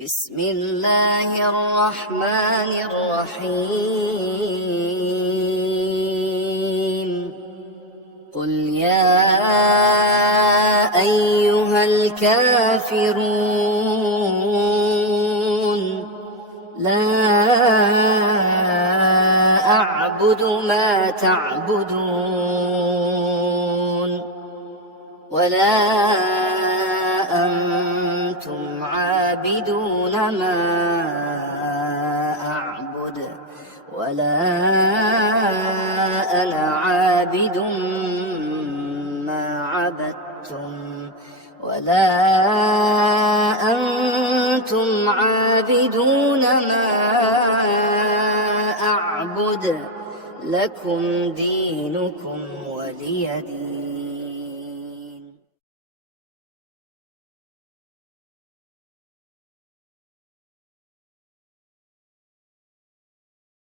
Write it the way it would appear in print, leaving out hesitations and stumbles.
بسم الله الرحمن الرحيم قل يا أيها الكافرون لا أعبد ما تعبدون ولا أنتم عابدون ما أعبد ولا أنا عابد ما عبدتم ولا أنتم عابدون ما أعبد لكم دينكم ولي دين.